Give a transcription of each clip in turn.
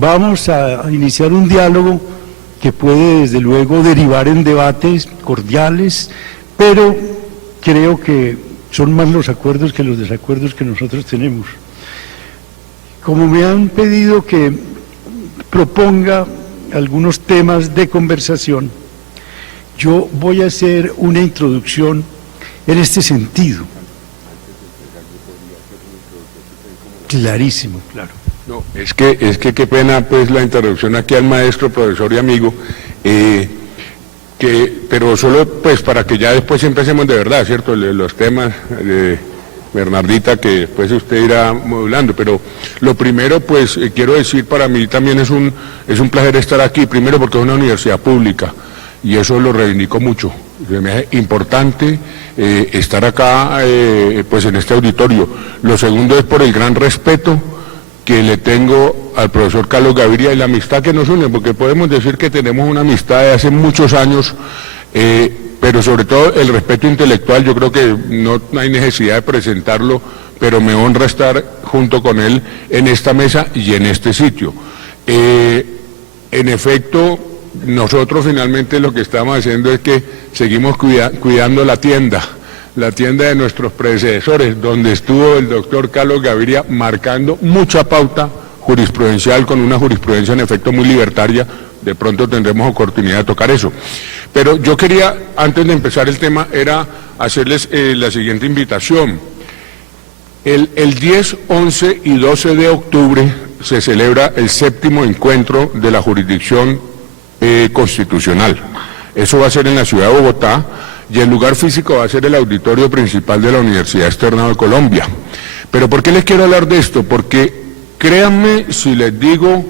Vamos a iniciar un diálogo que puede desde luego derivar en debates cordiales, pero creo que son más los acuerdos que los desacuerdos que nosotros tenemos. Como me han pedido que proponga algunos temas de conversación, yo voy a hacer una introducción en este sentido. Clarísimo, claro. No, es que qué pena pues la introducción aquí al maestro, profesor y amigo, pero solo pues para que ya después empecemos de verdad, ¿cierto? Los temas de Bernardita que después usted irá modulando, pero lo primero pues quiero decir, para mí también es un placer estar aquí, primero porque es una universidad pública y eso lo reivindico mucho. Me hace importante estar acá pues en este auditorio. Lo segundo es por el gran respeto que le tengo al profesor Carlos Gaviria y la amistad que nos une, porque podemos decir que tenemos una amistad de hace muchos años, pero sobre todo el respeto intelectual. Yo creo que no hay necesidad de presentarlo, pero me honra estar junto con él en esta mesa y en este sitio. En efecto, nosotros finalmente lo que estamos haciendo es que seguimos cuidando la tienda de nuestros predecesores, donde estuvo el doctor Carlos Gaviria marcando mucha pauta jurisprudencial, con una jurisprudencia en efecto muy libertaria. De pronto tendremos oportunidad de tocar eso. Pero yo quería, antes de empezar el tema, era hacerles la siguiente invitación. El 10, 11 y 12 de octubre se celebra el 7º encuentro de la jurisdicción constitucional. Eso va a ser en la ciudad de Bogotá, y el lugar físico va a ser el auditorio principal de la Universidad Externado de Colombia. Pero ¿por qué les quiero hablar de esto? Porque créanme si les digo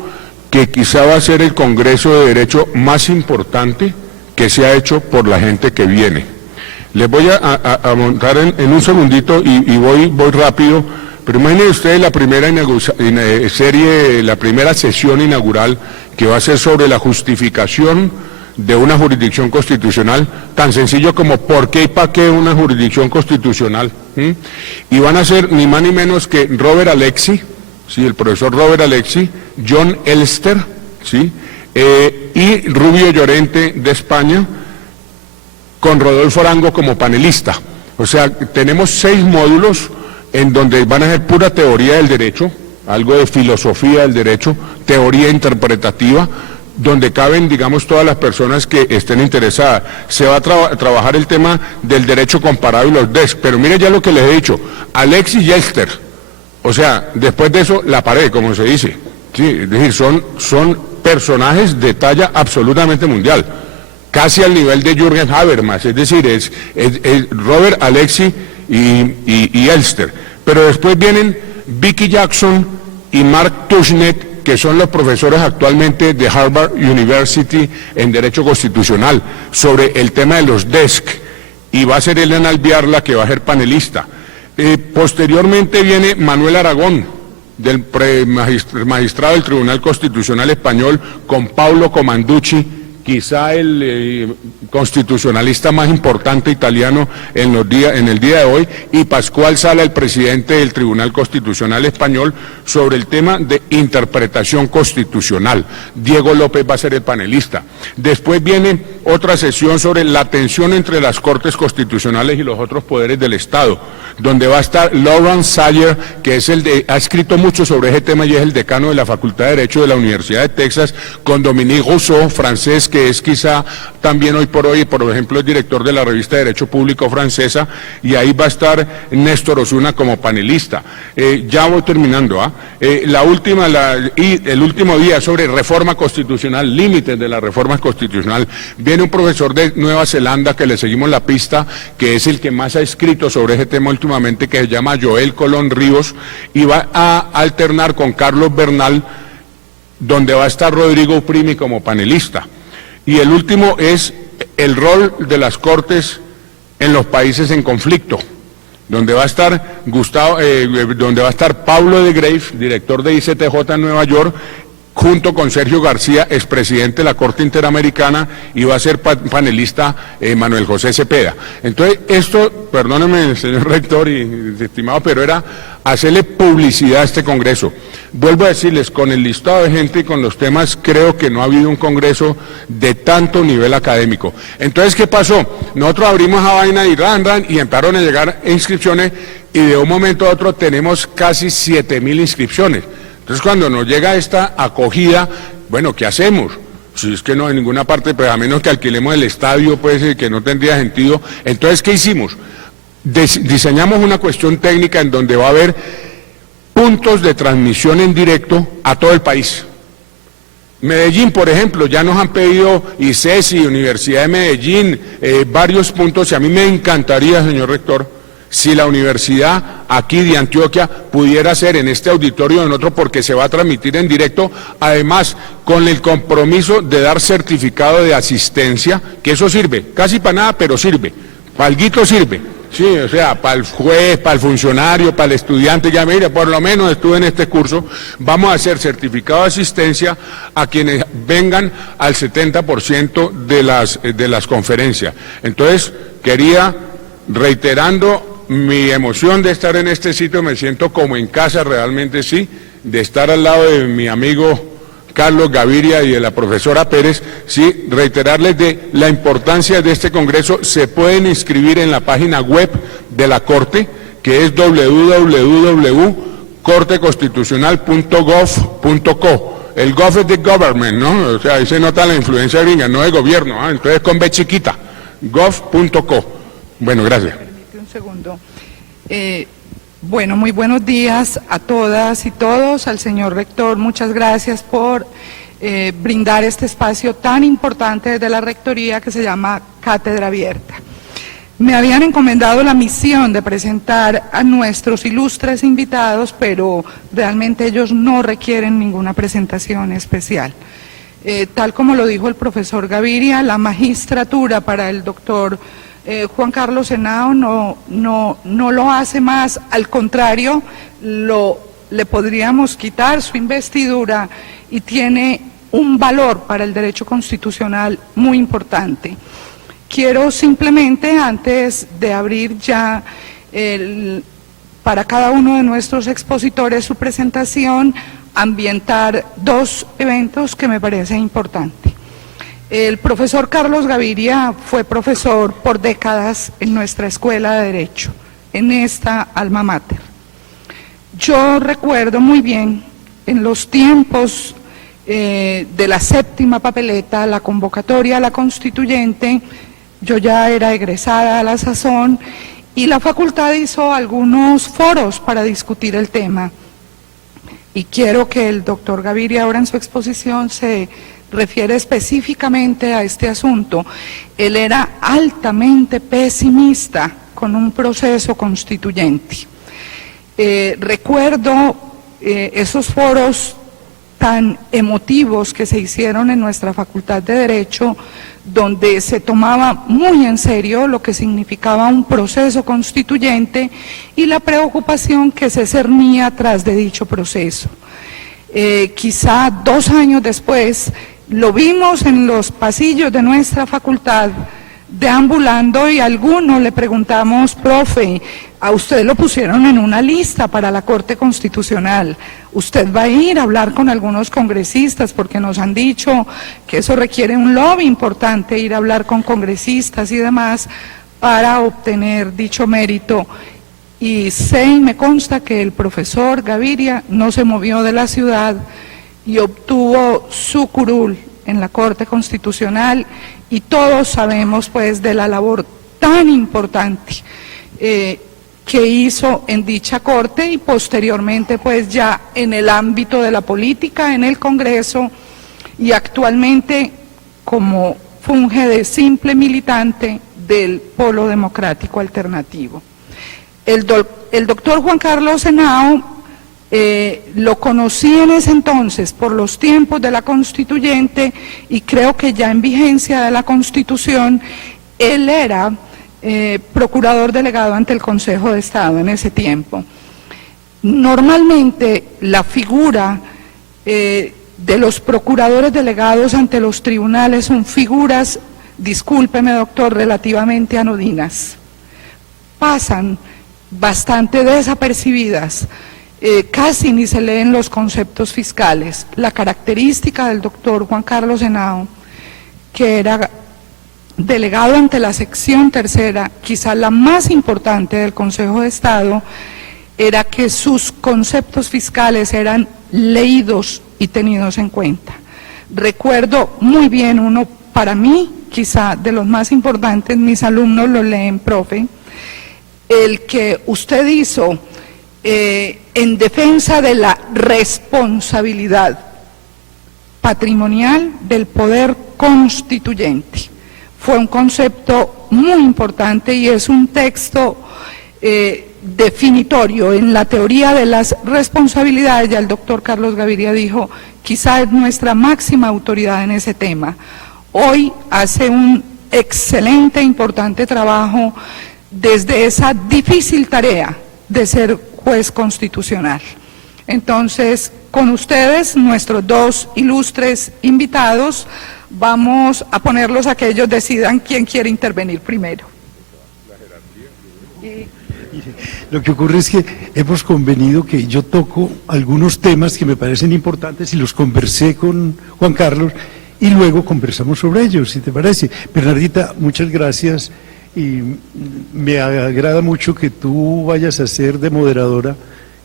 que quizá va a ser el Congreso de Derecho más importante que se ha hecho por la gente que viene. Les voy a montar en un segundito y voy rápido, pero imaginen ustedes la primera sesión inaugural que va a ser sobre la justificación de una jurisdicción constitucional, tan sencillo como ¿por qué y para qué una jurisdicción constitucional? Y van a ser ni más ni menos que Robert Alexy, ¿sí? El profesor Robert Alexy, John Elster, ¿sí? Y Rubio Llorente de España, con Rodolfo Arango como panelista. O sea, tenemos 6 módulos en donde van a ser pura teoría del derecho, algo de filosofía del derecho, teoría interpretativa, donde caben, digamos, todas las personas que estén interesadas. Se va a trabajar el tema del derecho comparado y los DESC, pero mire ya lo que les he dicho, Alexis y Elster, o sea, después de eso, la pared, como se dice, ¿sí? Es decir, son personajes de talla absolutamente mundial, casi al nivel de Jürgen Habermas, es decir, es Robert Alexy y Elster, pero después vienen Vicky Jackson y Mark Tushnet, que son los profesores actualmente de Harvard University en Derecho Constitucional, sobre el tema de los DESC, y va a ser Elena Albiar que va a ser panelista. Posteriormente viene Manuel Aragón, del magistrado del Tribunal Constitucional Español, con Paulo Comanducci, quizá el constitucionalista más importante italiano en el día de hoy, y Pascual Sala, el presidente del Tribunal Constitucional Español, sobre el tema de interpretación constitucional. Diego López va a ser el panelista. Después viene otra sesión sobre la tensión entre las Cortes Constitucionales y los otros poderes del Estado, donde va a estar Lawrence Sayer, que es ha escrito mucho sobre ese tema y es el decano de la Facultad de Derecho de la Universidad de Texas, con Dominique Rousseau, francés, que es quizá también hoy, por ejemplo, el director de la revista de Derecho Público francesa, y ahí va a estar Néstor Osuna como panelista. Ya voy terminando, el último día sobre reforma constitucional, límites de la reforma constitucional. Viene un profesor de Nueva Zelanda que le seguimos la pista, que es el que más ha escrito sobre ese tema últimamente, que se llama Joel Colón Ríos, y va a alternar con Carlos Bernal, donde va a estar Rodrigo Primi como panelista. Y el último es el rol de las Cortes en los países en conflicto, donde va a estar Pablo de Grave, director de ICTJ en Nueva York, junto con Sergio García, expresidente de la Corte Interamericana, y va a ser panelista Manuel José Cepeda. Entonces, esto, perdóneme, señor rector y estimado, pero era hacerle publicidad a este Congreso. Vuelvo a decirles, con el listado de gente y con los temas, creo que no ha habido un Congreso de tanto nivel académico. Entonces, ¿qué pasó? Nosotros abrimos esa vaina y y empezaron a llegar inscripciones, y de un momento a otro tenemos casi 7.000 inscripciones. Entonces, cuando nos llega esta acogida, bueno, ¿qué hacemos? Si es que no hay ninguna parte, pues a menos que alquilemos el estadio, pues que no tendría sentido. Entonces, ¿qué hicimos? Diseñamos una cuestión técnica en donde va a haber puntos de transmisión en directo a todo el país. Medellín, por ejemplo, ya nos han pedido ICESI, Universidad de Medellín, varios puntos, y a mí me encantaría, señor rector, si la universidad aquí de Antioquia pudiera ser en este auditorio o en otro, porque se va a transmitir en directo, además con el compromiso de dar certificado de asistencia, que eso sirve, casi para nada, pero sirve, para alguito sirve, sí, o sea, para el juez, para el funcionario, para el estudiante, ya mire, por lo menos estuve en este curso, vamos a hacer certificado de asistencia a quienes vengan al 70% de las conferencias. Entonces, quería, reiterando mi emoción de estar en este sitio, me siento como en casa, realmente sí, de estar al lado de mi amigo Carlos Gaviria y de la profesora Pérez, sí, reiterarles de la importancia de este Congreso. Se pueden inscribir en la página web de la Corte, que es www.corteconstitucional.gov.co. El gov es de government, ¿no? O sea, ahí se nota la influencia gringa, no de gobierno, ¿eh? Entonces con B chiquita, gov.co. Bueno, gracias. Un segundo. Bueno, muy buenos días a todas y todos. Al señor rector, muchas gracias por brindar este espacio tan importante desde la rectoría que se llama Cátedra Abierta. Me habían encomendado la misión de presentar a nuestros ilustres invitados, pero realmente ellos no requieren ninguna presentación especial. Tal como lo dijo el profesor Gaviria, la magistratura para el doctor Juan Carlos Henao no lo hace más, al contrario, le podríamos quitar su investidura, y tiene un valor para el derecho constitucional muy importante. Quiero simplemente, antes de abrir ya para cada uno de nuestros expositores su presentación, ambientar dos eventos que me parecen importantes. El profesor Carlos Gaviria fue profesor por décadas en nuestra Escuela de Derecho, en esta alma mater. Yo recuerdo muy bien, en los tiempos de la séptima papeleta, la convocatoria a la constituyente, yo ya era egresada a la sazón, y la facultad hizo algunos foros para discutir el tema. Y quiero que el doctor Gaviria ahora en su exposición se refiere específicamente a este asunto. Él era altamente pesimista con un proceso constituyente. Recuerdo esos foros tan emotivos que se hicieron en nuestra Facultad de Derecho, donde se tomaba muy en serio lo que significaba un proceso constituyente y la preocupación que se cernía tras de dicho proceso. Quizá 2 años después, lo vimos en los pasillos de nuestra facultad, deambulando, y a alguno le preguntamos: profe, a usted lo pusieron en una lista para la Corte Constitucional, usted va a ir a hablar con algunos congresistas, porque nos han dicho que eso requiere un lobby importante, ir a hablar con congresistas y demás para obtener dicho mérito. Y sé y me consta que el profesor Gaviria no se movió de la ciudad y obtuvo su curul en la Corte Constitucional, y todos sabemos pues de la labor tan importante que hizo en dicha Corte, y posteriormente pues ya en el ámbito de la política, en el Congreso, y actualmente como funge de simple militante del Polo Democrático Alternativo. El doctor Juan Carlos Henao lo conocí en ese entonces por los tiempos de la Constituyente, y creo que ya en vigencia de la Constitución. Él era procurador delegado ante el Consejo de Estado en ese tiempo. Normalmente la figura de los procuradores delegados ante los tribunales son figuras, discúlpeme doctor, relativamente anodinas. Pasan bastante desapercibidas, casi ni se leen los conceptos fiscales. La característica del doctor Juan Carlos Henao, que era delegado ante la sección tercera, quizá la más importante del Consejo de Estado, era que sus conceptos fiscales eran leídos y tenidos en cuenta. Recuerdo muy bien uno, para mí, quizá de los más importantes, mis alumnos lo leen, profe, el que usted hizo en defensa de la responsabilidad patrimonial del poder constituyente. Fue un concepto muy importante y es un texto definitorio en la teoría de las responsabilidades. Ya el doctor Carlos Gaviria dijo, quizá es nuestra máxima autoridad en ese tema. Hoy hace un excelente, importante trabajo desde esa difícil tarea de ser juez constitucional. Entonces, con ustedes, nuestros dos ilustres invitados, vamos a ponerlos a que ellos decidan quién quiere intervenir primero. Lo que ocurre es que hemos convenido que yo toco algunos temas que me parecen importantes y los conversé con Juan Carlos y luego conversamos sobre ellos, si te parece. Bernardita, muchas gracias y me agrada mucho que tú vayas a ser de moderadora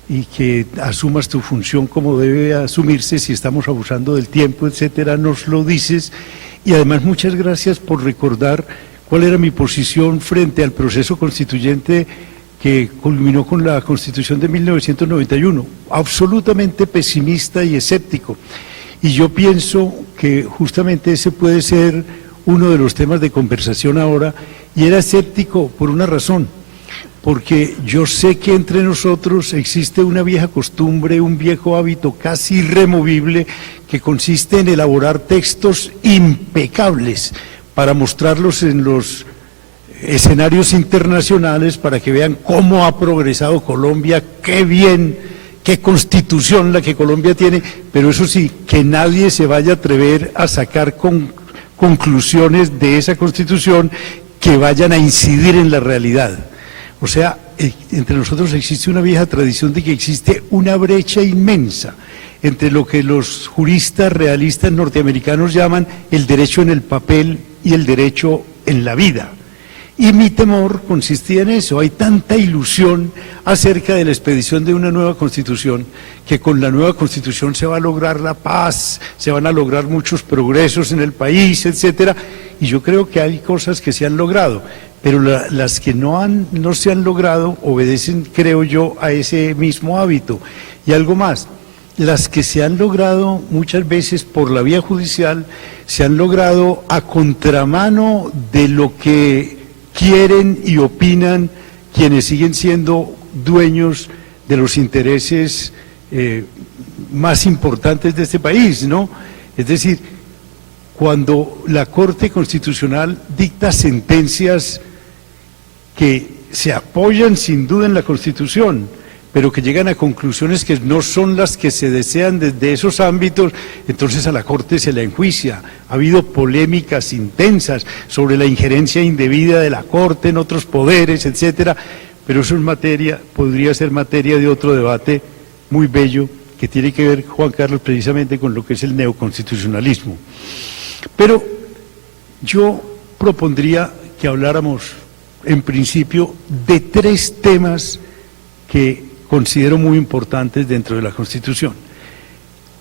y que asumas tu función como debe asumirse. Si estamos abusando del tiempo, etcétera, nos lo dices. Y además muchas gracias por recordar cuál era mi posición frente al proceso constituyente que culminó con la Constitución de 1991, absolutamente pesimista y escéptico. Y yo pienso que justamente ese puede ser uno de los temas de conversación ahora, y era escéptico por una razón, porque yo sé que entre nosotros existe una vieja costumbre, un viejo hábito casi irremovible, que consiste en elaborar textos impecables para mostrarlos en los escenarios internacionales para que vean cómo ha progresado Colombia, qué bien, qué constitución la que Colombia tiene, pero eso sí, que nadie se vaya a atrever a sacar conclusiones de esa constitución que vayan a incidir en la realidad. O sea, entre nosotros existe una vieja tradición de que existe una brecha inmensa entre lo que los juristas realistas norteamericanos llaman el derecho en el papel y el derecho en la vida. Y mi temor consistía en eso. Hay tanta ilusión acerca de la expedición de una nueva constitución, que con la nueva constitución se va a lograr la paz, se van a lograr muchos progresos en el país, etcétera. Y yo creo que hay cosas que se han logrado, pero las que no se han logrado obedecen, creo yo, a ese mismo hábito. Y algo más, las que se han logrado muchas veces por la vía judicial, se han logrado a contramano de lo que quieren y opinan quienes siguen siendo dueños de los intereses más importantes de este país, ¿no? Es decir, cuando la Corte Constitucional dicta sentencias que se apoyan sin duda en la Constitución, pero que llegan a conclusiones que no son las que se desean desde esos ámbitos, entonces a la Corte se la enjuicia. Ha habido polémicas intensas sobre la injerencia indebida de la Corte en otros poderes, etcétera, pero eso es podría ser materia de otro debate muy bello que tiene que ver, Juan Carlos, precisamente con lo que es el neoconstitucionalismo. Pero yo propondría que habláramos, en principio, de tres temas que considero muy importantes dentro de la Constitución.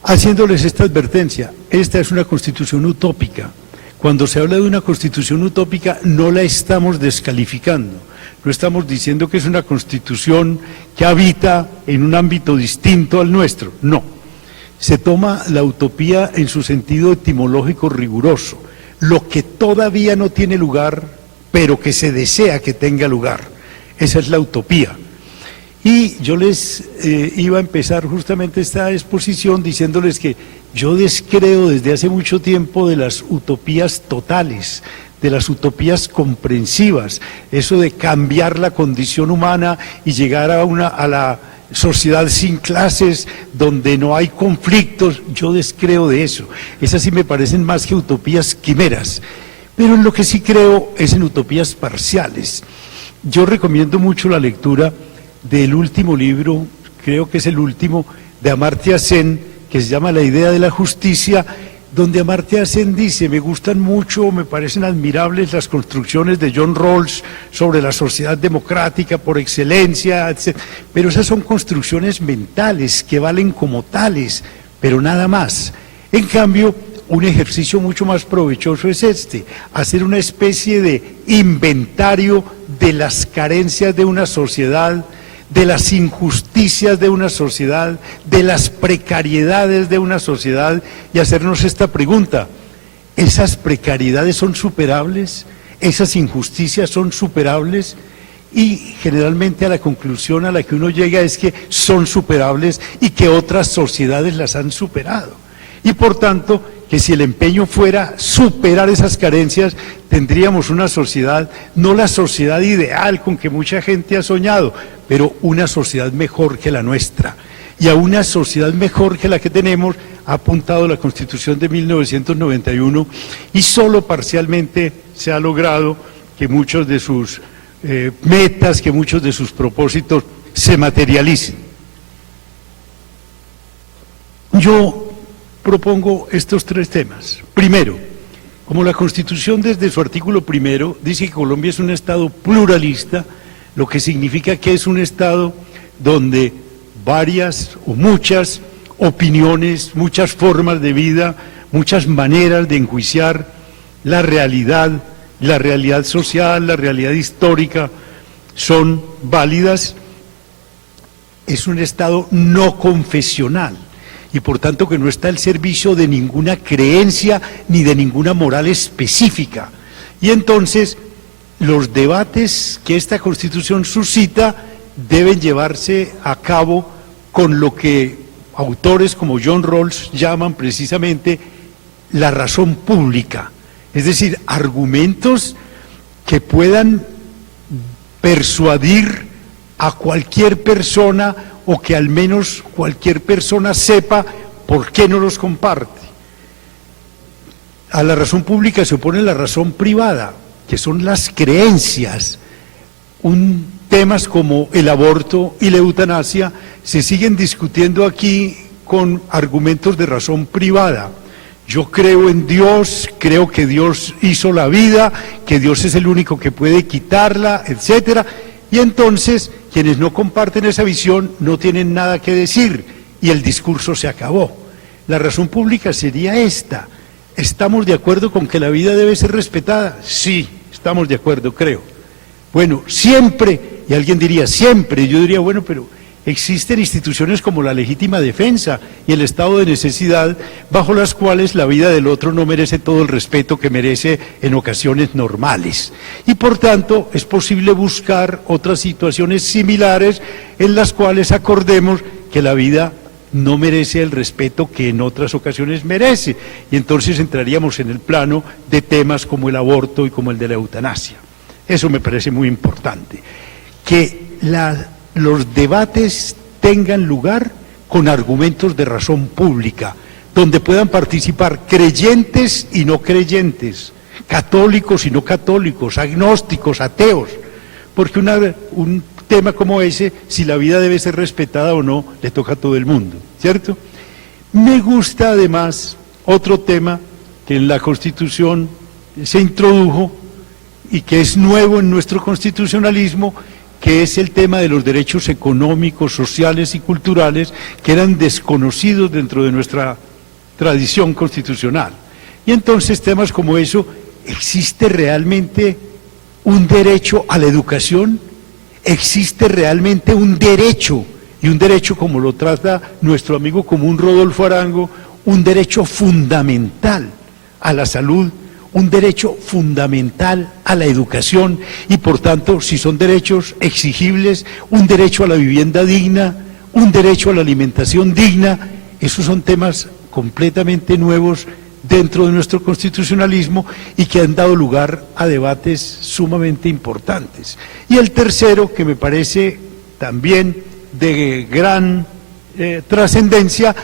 Haciéndoles esta advertencia, esta es una Constitución utópica. Cuando se habla de una Constitución utópica, no la estamos descalificando, no estamos diciendo que es una Constitución que habita en un ámbito distinto al nuestro, no. Se toma la utopía en su sentido etimológico riguroso, lo que todavía no tiene lugar, pero que se desea que tenga lugar. Esa es la utopía. Y yo les iba a empezar justamente esta exposición diciéndoles que yo descreo desde hace mucho tiempo de las utopías totales, de las utopías comprensivas, eso de cambiar la condición humana y llegar a la sociedad sin clases, donde no hay conflictos. Yo descreo de eso. Esas sí me parecen más que utopías quimeras. Pero en lo que sí creo es en utopías parciales. Yo recomiendo mucho la lectura del último libro, creo que es el último, de Amartya Sen, que se llama La idea de la justicia, donde Amartya Sen dice: me gustan mucho, me parecen admirables las construcciones de John Rawls sobre la sociedad democrática por excelencia, etc. Pero esas son construcciones mentales que valen como tales, pero nada más. En cambio, un ejercicio mucho más provechoso es hacer una especie de inventario de las carencias de una sociedad, de las injusticias de una sociedad, de las precariedades de una sociedad, y hacernos esta pregunta: ¿esas precariedades son superables? ¿Esas injusticias son superables? Y generalmente a la conclusión a la que uno llega es que son superables y que otras sociedades las han superado. Y por tanto, que si el empeño fuera superar esas carencias, tendríamos una sociedad, no la sociedad ideal con que mucha gente ha soñado, pero una sociedad mejor que la nuestra. Y a una sociedad mejor que la que tenemos ha apuntado la Constitución de 1991, y solo parcialmente se ha logrado que muchos de sus metas, que muchos de sus propósitos se materialicen. Yo propongo estos tres temas. Primero, como la Constitución desde su artículo primero dice que Colombia es un Estado pluralista, lo que significa que es un Estado donde varias o muchas opiniones, muchas formas de vida, muchas maneras de enjuiciar la realidad social, la realidad histórica, son válidas. Es un Estado no confesional, y por tanto que no está al servicio de ninguna creencia ni de ninguna moral específica. Y entonces los debates que esta Constitución suscita deben llevarse a cabo con lo que autores como John Rawls llaman precisamente la razón pública, es decir, argumentos que puedan persuadir a cualquier persona, o que al menos cualquier persona sepa por qué no los comparte. A la razón pública se opone la razón privada, que son las creencias. Temas como el aborto y la eutanasia se siguen discutiendo aquí con argumentos de razón privada. Yo creo en Dios, creo que Dios hizo la vida, que Dios es el único que puede quitarla, etcétera. Y entonces, quienes no comparten esa visión no tienen nada que decir y el discurso se acabó. La razón pública sería esta: ¿estamos de acuerdo con que la vida debe ser respetada? Sí, estamos de acuerdo, creo. Bueno, siempre, y alguien diría siempre, yo diría, bueno, pero existen instituciones como la legítima defensa y el estado de necesidad, bajo las cuales la vida del otro no merece todo el respeto que merece en ocasiones normales. Y por tanto es posible buscar otras situaciones similares en las cuales acordemos que la vida no merece el respeto que en otras ocasiones merece. Y entonces entraríamos en el plano de temas como el aborto y como el de la eutanasia. Eso me parece muy importante. Que los debates tengan lugar con argumentos de razón pública, donde puedan participar creyentes y no creyentes, católicos y no católicos, agnósticos, ateos, porque un tema como ese, si la vida debe ser respetada o no, le toca a todo el mundo, ¿cierto? Me gusta además otro tema que en la Constitución se introdujo y que es nuevo en nuestro constitucionalismo, que es el tema de los derechos económicos, sociales y culturales, que eran desconocidos dentro de nuestra tradición constitucional. Y entonces temas como eso: ¿existe realmente un derecho a la educación? ¿Existe realmente un derecho, y un derecho como lo trata nuestro amigo común Rodolfo Arango, un derecho fundamental a la salud, un derecho fundamental a la educación, y por tanto, si son derechos exigibles, un derecho a la vivienda digna, un derecho a la alimentación digna? Esos son temas completamente nuevos dentro de nuestro constitucionalismo y que han dado lugar a debates sumamente importantes. Y el tercero, que me parece también de gran trascendencia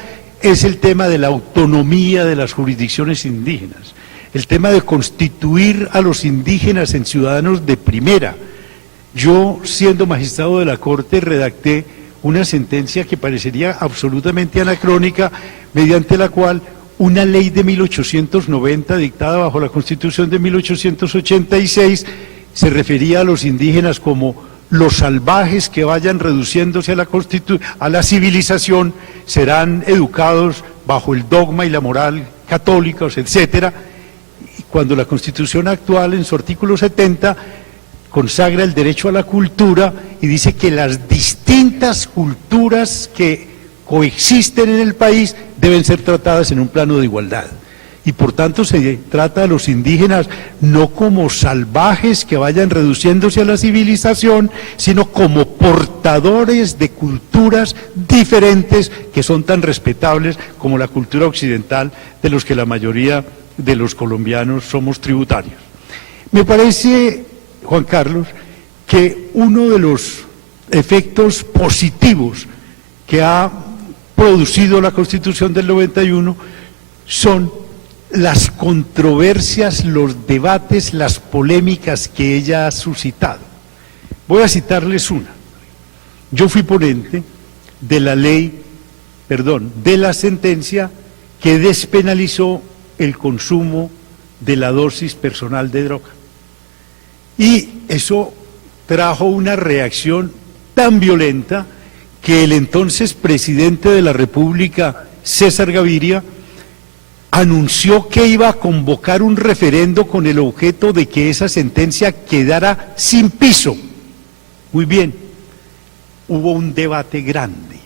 es el tema de la autonomía de las jurisdicciones indígenas, el tema de constituir a los indígenas en ciudadanos de primera. Yo, siendo magistrado de la Corte, redacté una sentencia que parecería absolutamente anacrónica, mediante la cual una ley de 1890, dictada bajo la Constitución de 1886, se refería a los indígenas como los salvajes que vayan reduciéndose a la civilización, serán educados bajo el dogma y la moral católicos, etcétera. Y cuando la Constitución actual, en su artículo 70, consagra el derecho a la cultura y dice que las distintas culturas que coexisten en el país deben ser tratadas en un plano de igualdad. Y por tanto se trata a los indígenas no como salvajes que vayan reduciéndose a la civilización, sino como portadores de culturas diferentes que son tan respetables como la cultura occidental de los que la mayoría de los colombianos somos tributarios. Me parece, Juan Carlos, que uno de los efectos positivos que ha producido la Constitución del 91 son las controversias, los debates, las polémicas que ella ha suscitado. Voy a citarles una. Yo fui ponente de la sentencia que despenalizó el consumo de la dosis personal de droga. Y eso trajo una reacción tan violenta que el entonces presidente de la República, César Gaviria, anunció que iba a convocar un referendo con el objeto de que esa sentencia quedara sin piso. Muy bien, hubo un debate grande.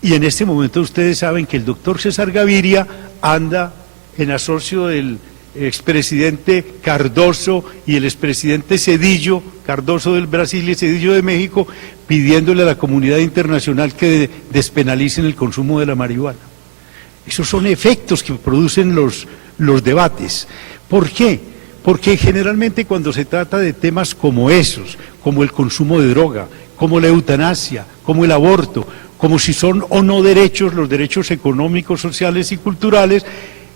Y en este momento ustedes saben que el doctor César Gaviria anda en asocio del expresidente Cardoso y el expresidente Zedillo, Cardoso del Brasil y Zedillo de México, pidiéndole a la comunidad internacional que despenalicen el consumo de la marihuana. Esos son efectos que producen los debates. ¿Por qué? Porque generalmente cuando se trata de temas como esos, como el consumo de droga, como la eutanasia, como el aborto, como si son o no derechos, los derechos económicos, sociales y culturales,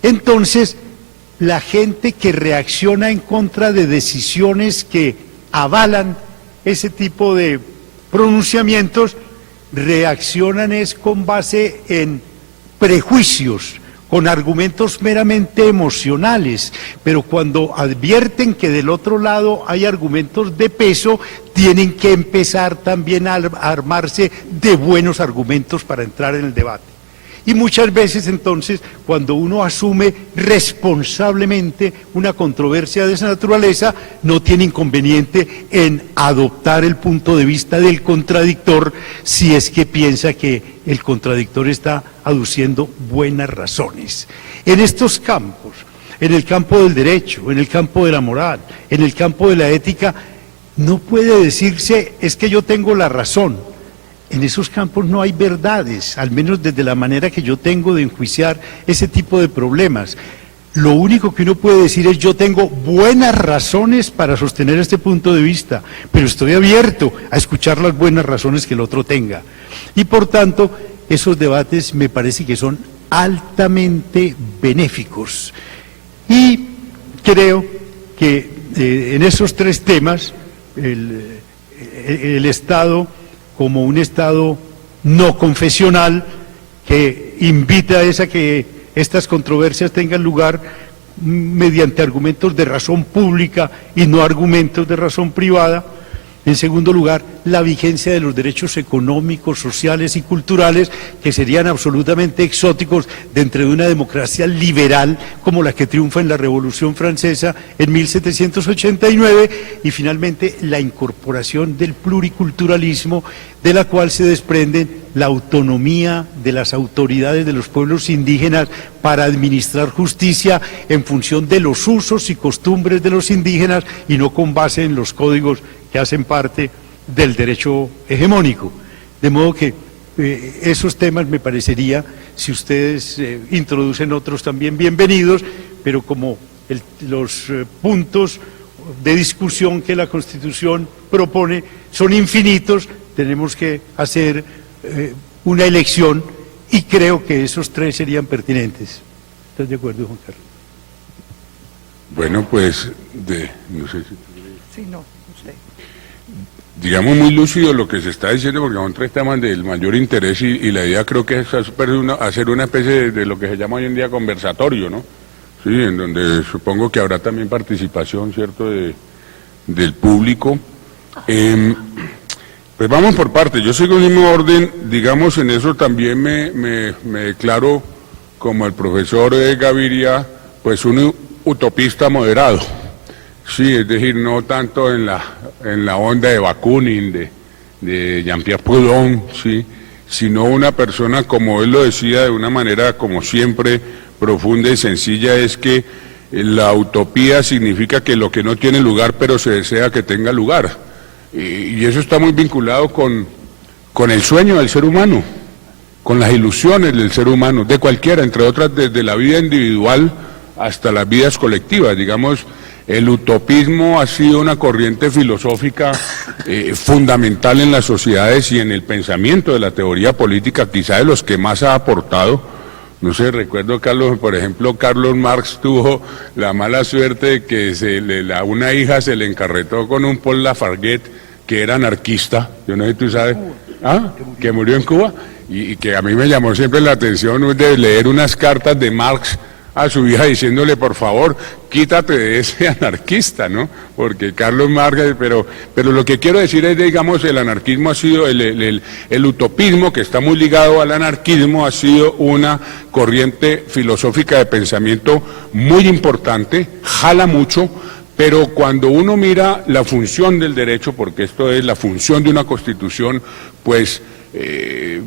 entonces la gente que reacciona en contra de decisiones que avalan ese tipo de pronunciamientos, reaccionan es con base en prejuicios, con argumentos meramente emocionales, pero cuando advierten que del otro lado hay argumentos de peso, tienen que empezar también a armarse de buenos argumentos para entrar en el debate. Y muchas veces entonces, cuando uno asume responsablemente una controversia de esa naturaleza, no tiene inconveniente en adoptar el punto de vista del contradictor si es que piensa que el contradictor está aduciendo buenas razones. En estos campos, en el campo del derecho, en el campo de la moral, en el campo de la ética, no puede decirse es que yo tengo la razón. En esos campos no hay verdades, al menos desde la manera que yo tengo de enjuiciar ese tipo de problemas. Lo único que uno puede decir es yo tengo buenas razones para sostener este punto de vista, pero estoy abierto a escuchar las buenas razones que el otro tenga. Y por tanto, esos debates me parece que son altamente benéficos. Y creo que en esos tres temas, el Estado como un Estado no confesional que invita a que estas controversias tengan lugar mediante argumentos de razón pública y no argumentos de razón privada. En segundo lugar, la vigencia de los derechos económicos, sociales y culturales que serían absolutamente exóticos dentro de una democracia liberal como la que triunfa en la Revolución Francesa en 1789 y finalmente la incorporación del pluriculturalismo de la cual se desprende la autonomía de las autoridades de los pueblos indígenas para administrar justicia en función de los usos y costumbres de los indígenas y no con base en los códigos que hacen parte del derecho hegemónico. De modo que esos temas me parecería, si ustedes introducen otros también bienvenidos, pero como los puntos de discusión que la Constitución propone son infinitos, tenemos que hacer una elección y creo que esos tres serían pertinentes. ¿Estás de acuerdo, Juan Carlos? Bueno, pues, no sé si... Sí, no, usted. Digamos muy lúcido lo que se está diciendo, porque son tres temas del mayor interés y la idea creo que es hacer una especie de lo que se llama hoy en día conversatorio, ¿no? Sí, en donde supongo que habrá también participación, ¿cierto?, del público. Pues vamos por partes. Yo sigo el mismo orden, digamos, en eso también me declaro como el profesor Gaviria, pues un utopista moderado. Sí, es decir, no tanto en la onda de Bakunin, de Jean-Pierre Proudhon, sí, sino una persona, como él lo decía de una manera como siempre profunda y sencilla, es que la utopía significa que lo que no tiene lugar pero se desea que tenga lugar. Y eso está muy vinculado con el sueño del ser humano, con las ilusiones del ser humano, de cualquiera, entre otras desde la vida individual hasta las vidas colectivas. Digamos, el utopismo ha sido una corriente filosófica fundamental en las sociedades y en el pensamiento de la teoría política, quizá de los que más ha aportado. No sé, recuerdo, Carlos, por ejemplo, Carlos Marx tuvo la mala suerte de que una hija se le encarretó con un Paul Lafargue que era anarquista, yo no sé si tú sabes, que murió en Cuba, y que a mí me llamó siempre la atención de leer unas cartas de Marx a su hija diciéndole, por favor, quítate de ese anarquista, ¿no? Porque Carlos Marx, pero lo que quiero decir es, digamos, el anarquismo ha sido, el utopismo, que está muy ligado al anarquismo, ha sido una corriente filosófica de pensamiento muy importante, jala mucho, pero cuando uno mira la función del derecho, porque esto es la función de una constitución, pues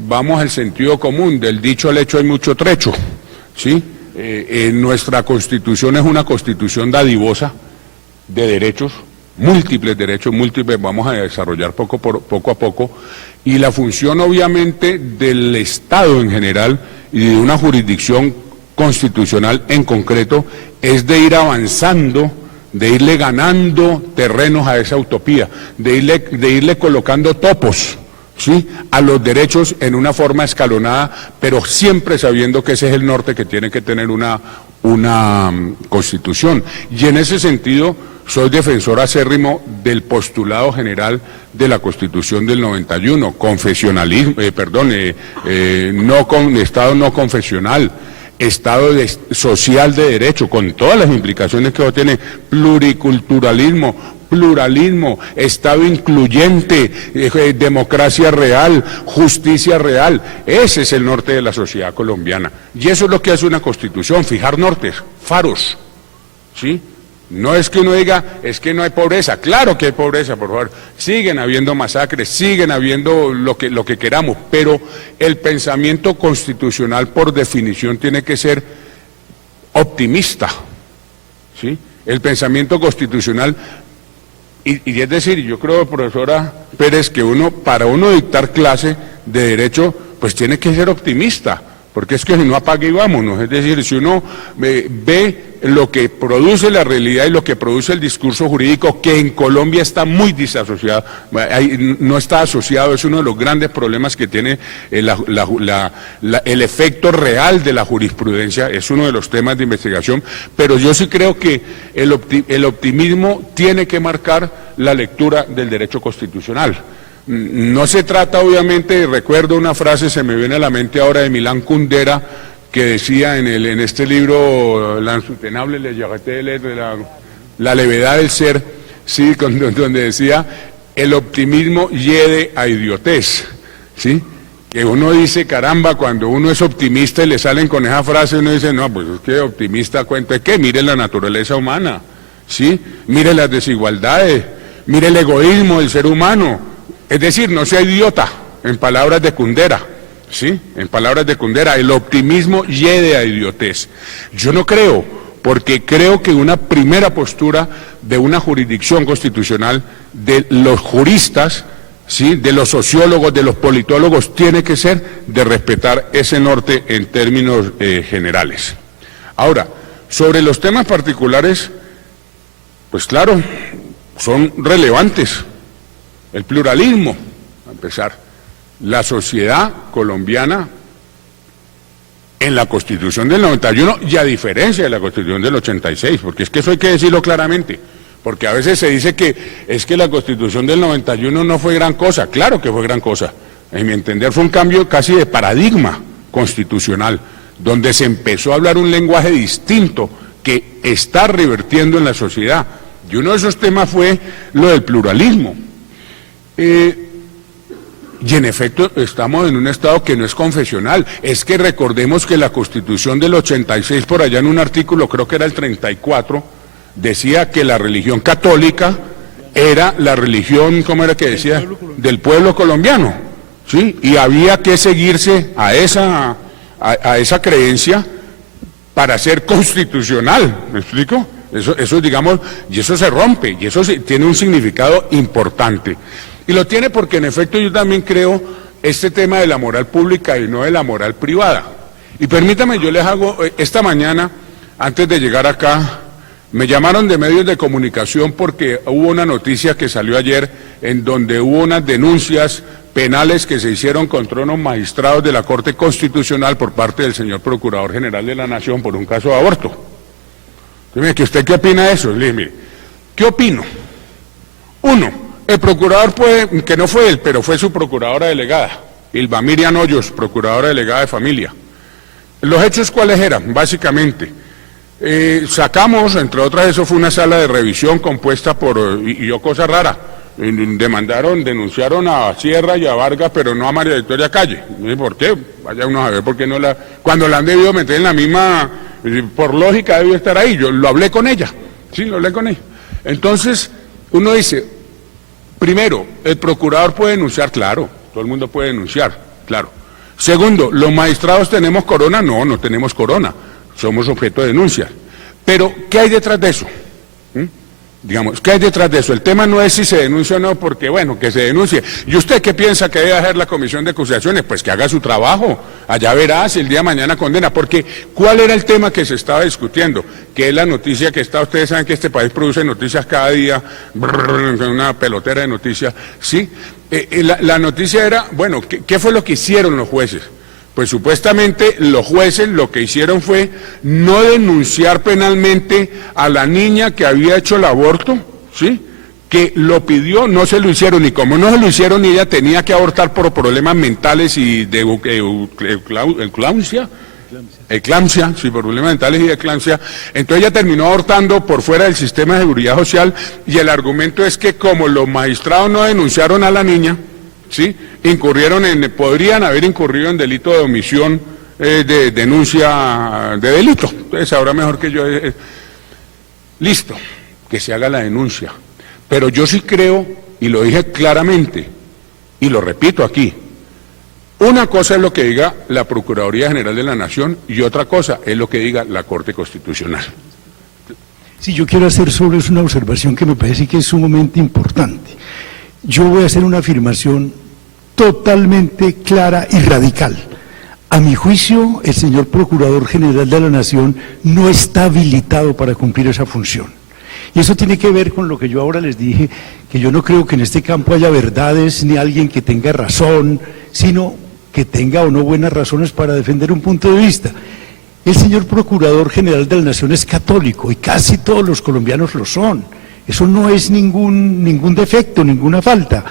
vamos al sentido común, del dicho al hecho hay mucho trecho, ¿sí? Nuestra constitución es una constitución dadivosa de derechos, múltiples derechos, vamos a desarrollar poco a poco, y la función obviamente del Estado en general y de una jurisdicción constitucional en concreto es de ir avanzando, de irle ganando terrenos a esa utopía, de irle colocando topos, ¿sí?, a los derechos en una forma escalonada, pero siempre sabiendo que ese es el norte que tiene que tener una constitución. Y en ese sentido soy defensor acérrimo del postulado general de la Constitución del 91, Estado no confesional, Estado social de derecho, con todas las implicaciones que tiene, pluriculturalismo, pluralismo, Estado incluyente, democracia real, justicia real. Ese es el norte de la sociedad colombiana. Y eso es lo que hace una constitución, fijar nortes, faros, ¿sí? No es que uno diga, es que no hay pobreza. Claro que hay pobreza, por favor. Siguen habiendo masacres, siguen habiendo lo que queramos, pero el pensamiento constitucional, por definición, tiene que ser optimista, ¿sí? El pensamiento constitucional, y es decir, yo creo, profesora Pérez, que para uno dictar clase de derecho, pues tiene que ser optimista. Porque es que si no, apague y vámonos. Es decir, si uno ve lo que produce la realidad y lo que produce el discurso jurídico, que en Colombia está muy disasociado, no está asociado, es uno de los grandes problemas que tiene el efecto real de la jurisprudencia, es uno de los temas de investigación, pero yo sí creo que el optimismo tiene que marcar la lectura del derecho constitucional. No se trata, obviamente, recuerdo una frase, se me viene a la mente ahora, de Milán Kundera, que decía en este libro, L'insoutenable légèreté de l'être, la levedad del ser, sí, donde decía, el optimismo hiede a idiotez, ¿sí? Que uno dice, caramba, cuando uno es optimista y le salen con esa frase, uno dice, no, pues es que optimista cuenta de qué, mire la naturaleza humana, ¿sí? Mire las desigualdades, mire el egoísmo del ser humano. Es decir, no sea idiota, en palabras de Kundera, ¿sí? En palabras de Kundera, el optimismo hiede a idiotez. Yo no creo, porque creo que una primera postura de una jurisdicción constitucional, de los juristas, ¿sí?, de los sociólogos, de los politólogos, tiene que ser de respetar ese norte en términos generales. Ahora, sobre los temas particulares, pues claro, son relevantes. El pluralismo, empezar, la sociedad colombiana en la Constitución del 91 y a diferencia de la Constitución del 86, porque es que eso hay que decirlo claramente, porque a veces se dice que es que la Constitución del 91 no fue gran cosa. Claro que fue gran cosa, en mi entender fue un cambio casi de paradigma constitucional, donde se empezó a hablar un lenguaje distinto que está revertiendo en la sociedad, y uno de esos temas fue lo del pluralismo. Y en efecto estamos en un estado que no es confesional. Es que recordemos que la Constitución del 86, por allá en un artículo, creo que era el 34, decía que la religión católica era la religión, ¿cómo era que decía? Del pueblo colombiano, ¿sí? Y había que seguirse a esa creencia para ser constitucional, ¿me explico? Eso digamos, y eso se rompe, y eso tiene un significado importante. Y lo tiene porque en efecto yo también creo este tema de la moral pública y no de la moral privada. Y permítame, yo les hago, esta mañana, antes de llegar acá, me llamaron de medios de comunicación porque hubo una noticia que salió ayer en donde hubo unas denuncias penales que se hicieron contra unos magistrados de la Corte Constitucional por parte del señor Procurador General de la Nación por un caso de aborto. Entonces, ¿usted qué opina de eso? Le dije, mire, ¿qué opino? Uno, el procurador puede, que no fue él, pero fue su procuradora delegada, Ilva Miriam Hoyos, procuradora delegada de familia. Los hechos, ¿cuáles eran? Básicamente, sacamos, entre otras, eso fue una sala de revisión compuesta por, y yo cosa rara, denunciaron a Sierra y a Vargas, pero no a María Victoria Calle. ¿Por qué? Vaya uno a ver por qué no la... Cuando la han debido meter en la misma, por lógica debió estar ahí, yo lo hablé con ella, sí, lo hablé con ella. Entonces, uno dice... Primero, el procurador puede denunciar, claro, todo el mundo puede denunciar, claro. Segundo, ¿los magistrados tenemos corona? No, no tenemos corona, somos objeto de denuncias. Pero, ¿qué hay detrás de eso? Digamos, ¿qué hay detrás de eso? El tema no es si se denuncia o no, porque bueno, que se denuncie. ¿Y usted qué piensa que debe hacer la comisión de acusaciones? Pues que haga su trabajo, allá verá si el día de mañana condena, porque ¿cuál era el tema que se estaba discutiendo? Que es la noticia que está, ustedes saben que este país produce noticias cada día, una pelotera de noticias, ¿sí? La noticia era, bueno, ¿qué fue lo que hicieron los jueces? Pues supuestamente los jueces lo que hicieron fue no denunciar penalmente a la niña que había hecho el aborto, ¿sí? Que lo pidió, no se lo hicieron, y como no se lo hicieron, ella tenía que abortar por problemas mentales y de eclampsia, sí, por problemas mentales y de eclampsia. Entonces ella terminó abortando por fuera del sistema de seguridad social, y el argumento es que como los magistrados no denunciaron a la niña, ¿sí? Podrían haber incurrido en delito de omisión de denuncia de delito. Entonces sabrá mejor que yo. Listo, que se haga la denuncia. Pero yo sí creo, y lo dije claramente, y lo repito aquí, una cosa es lo que diga la Procuraduría General de la Nación y otra cosa es lo que diga la Corte Constitucional. Sí, yo quiero hacer sobre eso una observación que me parece que es sumamente importante. Yo voy a hacer una afirmación totalmente clara y radical. A mi juicio, el señor Procurador General de la Nación no está habilitado para cumplir esa función. Y eso tiene que ver con lo que yo ahora les dije, que yo no creo que en este campo haya verdades ni alguien que tenga razón, sino que tenga o no buenas razones para defender un punto de vista. El señor Procurador General de la Nación es católico y casi todos los colombianos lo son. Eso no es ningún defecto, ninguna falta,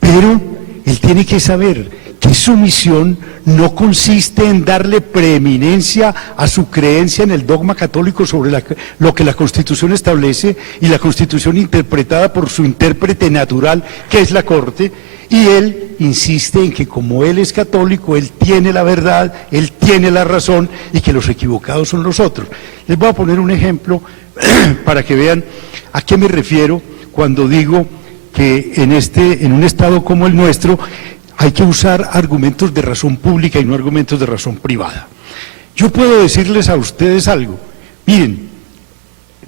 pero él tiene que saber que su misión no consiste en darle preeminencia a su creencia en el dogma católico sobre lo que la Constitución establece y la Constitución interpretada por su intérprete natural, que es la Corte, y él insiste en que como él es católico, él tiene la verdad, él tiene la razón y que los equivocados son los otros. Les voy a poner un ejemplo para que vean a qué me refiero cuando digo que en un estado como el nuestro hay que usar argumentos de razón pública y no argumentos de razón privada. Yo puedo decirles a ustedes algo. Miren,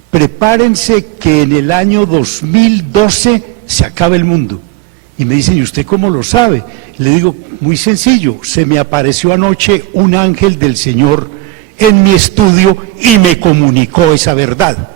prepárense que en el año 2012 se acabe el mundo. Y me dicen, ¿y usted cómo lo sabe? Le digo, muy sencillo, se me apareció anoche un ángel del Señor en mi estudio y me comunicó esa verdad.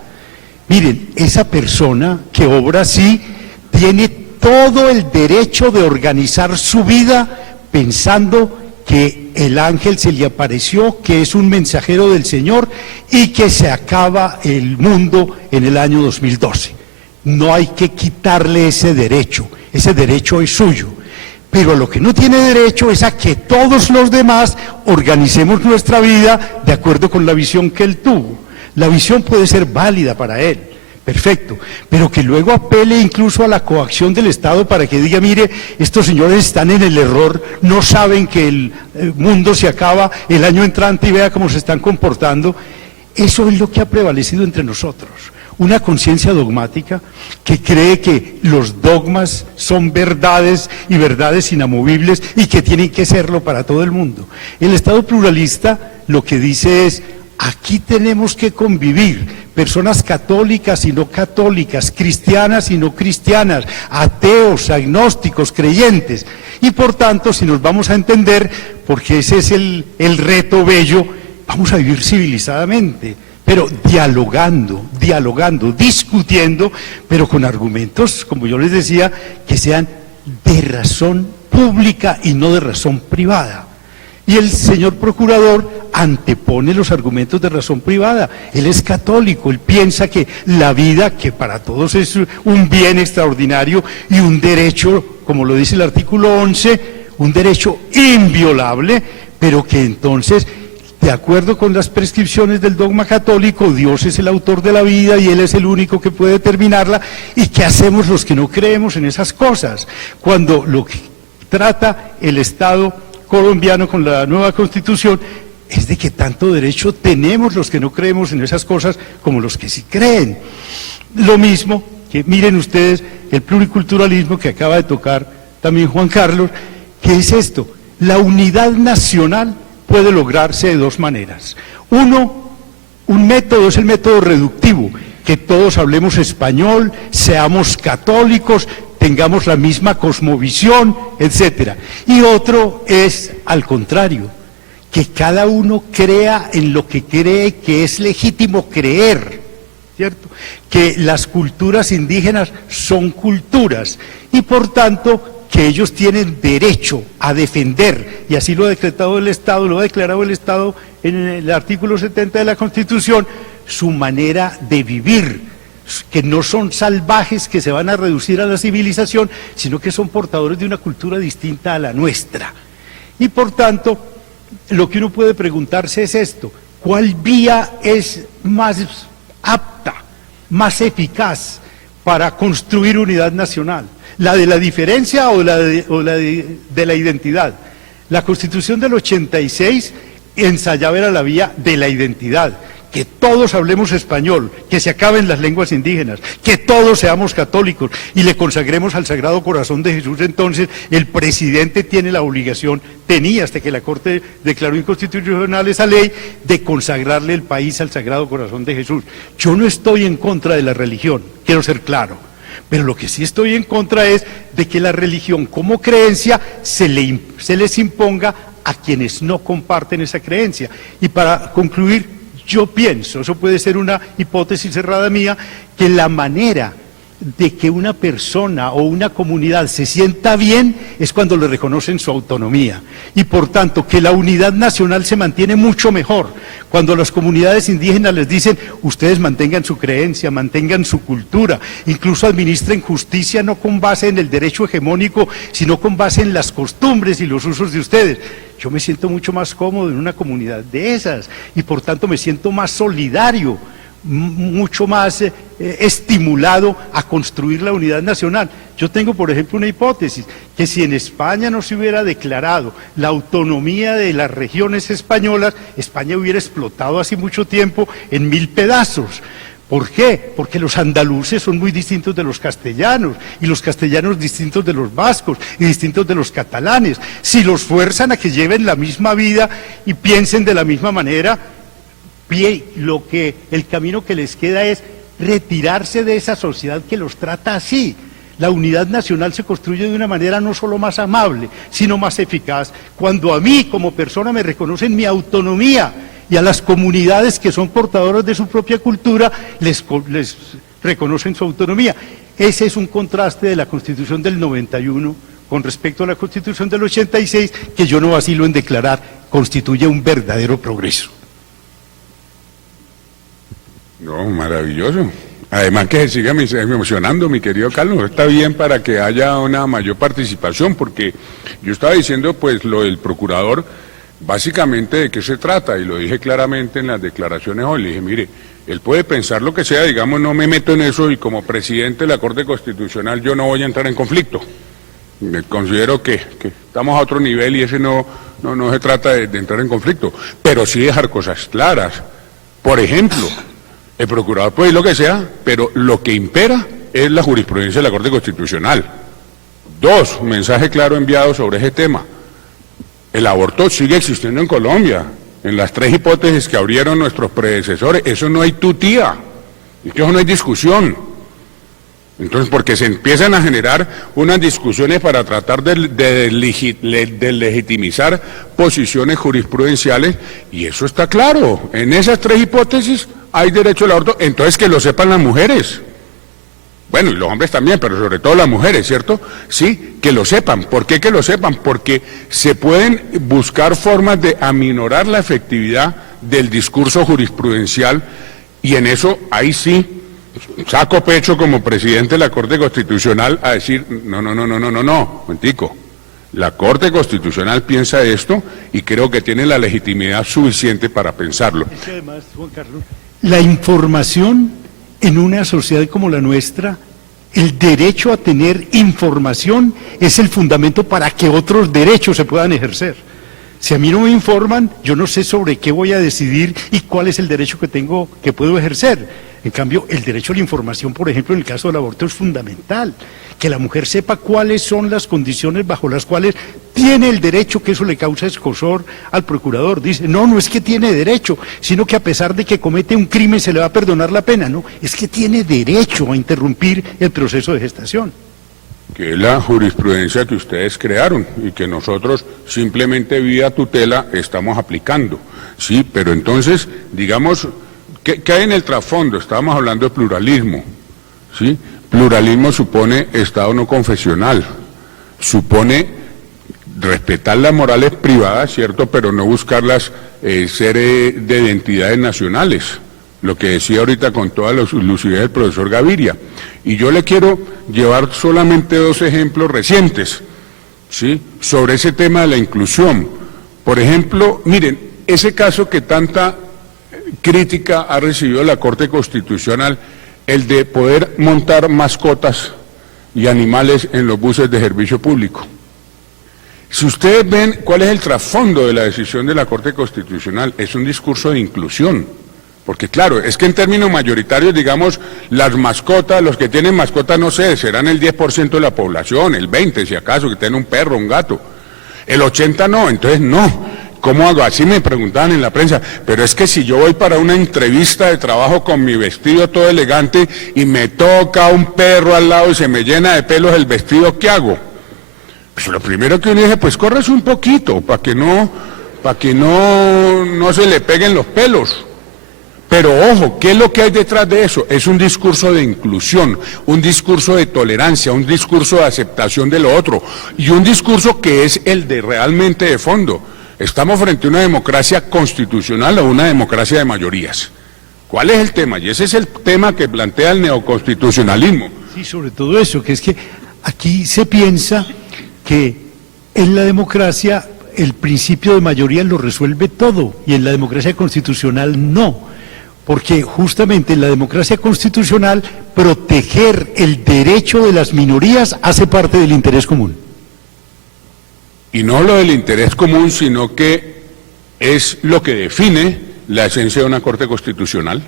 Miren, esa persona que obra así tiene todo el derecho de organizar su vida pensando que el ángel se le apareció, que es un mensajero del Señor y que se acaba el mundo en el año 2012. No hay que quitarle ese derecho es suyo. Pero lo que no tiene derecho es a que todos los demás organicemos nuestra vida de acuerdo con la visión que él tuvo. La visión puede ser válida para él, perfecto, pero que luego apele incluso a la coacción del Estado para que diga, mire, estos señores están en el error, no saben que el mundo se acaba el año entrante y vea cómo se están comportando. Eso es lo que ha prevalecido entre nosotros. Una conciencia dogmática que cree que los dogmas son verdades y verdades inamovibles y que tienen que serlo para todo el mundo. El Estado pluralista lo que dice es, aquí tenemos que convivir, personas católicas y no católicas, cristianas y no cristianas, ateos, agnósticos, creyentes. Y por tanto, si nos vamos a entender, porque ese es el reto bello, vamos a vivir civilizadamente. Pero dialogando, discutiendo, pero con argumentos, como yo les decía, que sean de razón pública y no de razón privada. Y el señor procurador antepone los argumentos de razón privada. Él es católico, él piensa que la vida, que para todos es un bien extraordinario y un derecho, como lo dice el artículo 11, un derecho inviolable, pero que entonces, de acuerdo con las prescripciones del dogma católico, Dios es el autor de la vida y Él es el único que puede determinarla. ¿Y qué hacemos los que no creemos en esas cosas? Cuando lo que trata el Estado colombiano con la nueva Constitución es de que tanto derecho tenemos los que no creemos en esas cosas como los que sí creen. Lo mismo que miren ustedes el pluriculturalismo que acaba de tocar también Juan Carlos, ¿qué es esto? La unidad nacional puede lograrse de dos maneras. Un método es el método reductivo, que todos hablemos español, seamos católicos, tengamos la misma cosmovisión, etcétera. Y otro es al contrario, que cada uno crea en lo que cree que es legítimo creer, ¿cierto? Que las culturas indígenas son culturas y por tanto que ellos tienen derecho a defender, y así lo ha decretado el Estado, lo ha declarado el Estado en el artículo 70 de la Constitución, su manera de vivir, que no son salvajes que se van a reducir a la civilización, sino que son portadores de una cultura distinta a la nuestra. Y por tanto, lo que uno puede preguntarse es esto: ¿cuál vía es más apta, más eficaz para construir unidad nacional? ¿La de la diferencia o la de la identidad? La Constitución del 86 ensayaba era la vía de la identidad, que todos hablemos español, que se acaben las lenguas indígenas, que todos seamos católicos y le consagremos al Sagrado Corazón de Jesús. Entonces el presidente tiene la obligación, tenía hasta que la Corte declaró inconstitucional esa ley, de consagrarle el país al Sagrado Corazón de Jesús. Yo no estoy en contra de la religión, quiero ser claro, pero lo que sí estoy en contra es de que la religión como creencia se les imponga a quienes no comparten esa creencia. Y para concluir, yo pienso, eso puede ser una hipótesis cerrada mía, que la manera de que una persona o una comunidad se sienta bien es cuando le reconocen su autonomía, y por tanto que la unidad nacional se mantiene mucho mejor cuando las comunidades indígenas les dicen: ustedes mantengan su creencia, mantengan su cultura, incluso administren justicia no con base en el derecho hegemónico, sino con base en las costumbres y los usos de ustedes. Yo me siento mucho más cómodo en una comunidad de esas y por tanto me siento más solidario, mucho más estimulado a construir la unidad nacional. Yo tengo, por ejemplo, una hipótesis, que si en España no se hubiera declarado la autonomía de las regiones españolas, España hubiera explotado hace mucho tiempo en 1000 pedazos. ¿Por qué? Porque los andaluces son muy distintos de los castellanos, y los castellanos distintos de los vascos, y distintos de los catalanes. Si los fuerzan a que lleven la misma vida y piensen de la misma manera, el camino que les queda es retirarse de esa sociedad que los trata así. La unidad nacional se construye de una manera no solo más amable, sino más eficaz, cuando a mí como persona me reconocen mi autonomía, y a las comunidades que son portadoras de su propia cultura les reconocen su autonomía. Ese es un contraste de la Constitución del 91 con respecto a la Constitución del 86, que yo no vacilo en declarar, constituye un verdadero progreso. No, maravilloso. Además que se siga emocionando, mi querido Carlos. Está bien para que haya una mayor participación, porque yo estaba diciendo, pues, lo del procurador, básicamente de qué se trata, y lo dije claramente en las declaraciones hoy. Le dije, mire, él puede pensar lo que sea, digamos, no me meto en eso, y como presidente de la Corte Constitucional yo no voy a entrar en conflicto. Considero que estamos a otro nivel y ese no se trata de entrar en conflicto, pero sí dejar cosas claras. Por ejemplo, el procurador puede ir lo que sea, pero lo que impera es la jurisprudencia de la Corte Constitucional. 2, mensaje claro enviado sobre ese tema. El aborto sigue existiendo en Colombia, en las 3 hipótesis que abrieron nuestros predecesores. eso no hay tutía, es que eso no hay discusión. Entonces, porque se empiezan a generar unas discusiones para tratar de legitimizar posiciones jurisprudenciales, y eso está claro. En esas 3 hipótesis hay derecho al aborto, entonces que lo sepan las mujeres. Bueno, y los hombres también, pero sobre todo las mujeres, ¿cierto? Sí, que lo sepan. ¿Por qué que lo sepan? Porque se pueden buscar formas de aminorar la efectividad del discurso jurisprudencial, y en eso, ahí sí, saco pecho como presidente de la Corte Constitucional a decir, no, momentico. La Corte Constitucional piensa esto y creo que tiene la legitimidad suficiente para pensarlo. Es que además, Juan Carlos, la información en una sociedad como la nuestra, el derecho a tener información es el fundamento para que otros derechos se puedan ejercer. Si a mí no me informan, yo no sé sobre qué voy a decidir y cuál es el derecho que puedo ejercer. En cambio, el derecho a la información, por ejemplo, en el caso del aborto es fundamental. Que la mujer sepa cuáles son las condiciones bajo las cuales tiene el derecho, que eso le causa escozor al procurador. Dice, no es que tiene derecho, sino que a pesar de que comete un crimen se le va a perdonar la pena. No, es que tiene derecho a interrumpir el proceso de gestación. Que es la jurisprudencia que ustedes crearon y que nosotros simplemente vía tutela estamos aplicando. Sí, pero entonces, digamos, ¿qué hay en el trasfondo? Estábamos hablando de pluralismo, ¿sí? Pluralismo supone Estado no confesional, supone respetar las morales privadas, ¿cierto?, pero no buscarlas ser de identidades nacionales, lo que decía ahorita con toda la lucidez el profesor Gaviria. Y yo le quiero llevar solamente 2 ejemplos recientes, ¿sí?, sobre ese tema de la inclusión. Por ejemplo, miren, ese caso que tanta crítica ha recibido la Corte Constitucional, el de poder montar mascotas y animales en los buses de servicio público. Si ustedes ven cuál es el trasfondo de la decisión de la Corte Constitucional, es un discurso de inclusión. Porque claro, es que en términos mayoritarios, digamos, las mascotas, los que tienen mascotas, no sé, serán el 10% de la población, el 20% si acaso, que tienen un perro, un gato. El 80% no, entonces no. ¿Cómo hago? Así me preguntaban en la prensa, pero es que si yo voy para una entrevista de trabajo con mi vestido todo elegante y me toca un perro al lado y se me llena de pelos el vestido, ¿qué hago? Pues lo primero que uno dice, pues córrese un poquito, para que no se le peguen los pelos. Pero ojo, ¿qué es lo que hay detrás de eso? Es un discurso de inclusión, un discurso de tolerancia, un discurso de aceptación de lo otro, y un discurso que es el de realmente de fondo. Estamos frente a una democracia constitucional o una democracia de mayorías. ¿Cuál es el tema? Y ese es el tema que plantea el neoconstitucionalismo. Sí, sobre todo eso, que es que aquí se piensa que en la democracia el principio de mayoría lo resuelve todo, y en la democracia constitucional no. Porque justamente en la democracia constitucional proteger el derecho de las minorías hace parte del interés común. Y no lo del interés común, sino que es lo que define la esencia de una Corte Constitucional.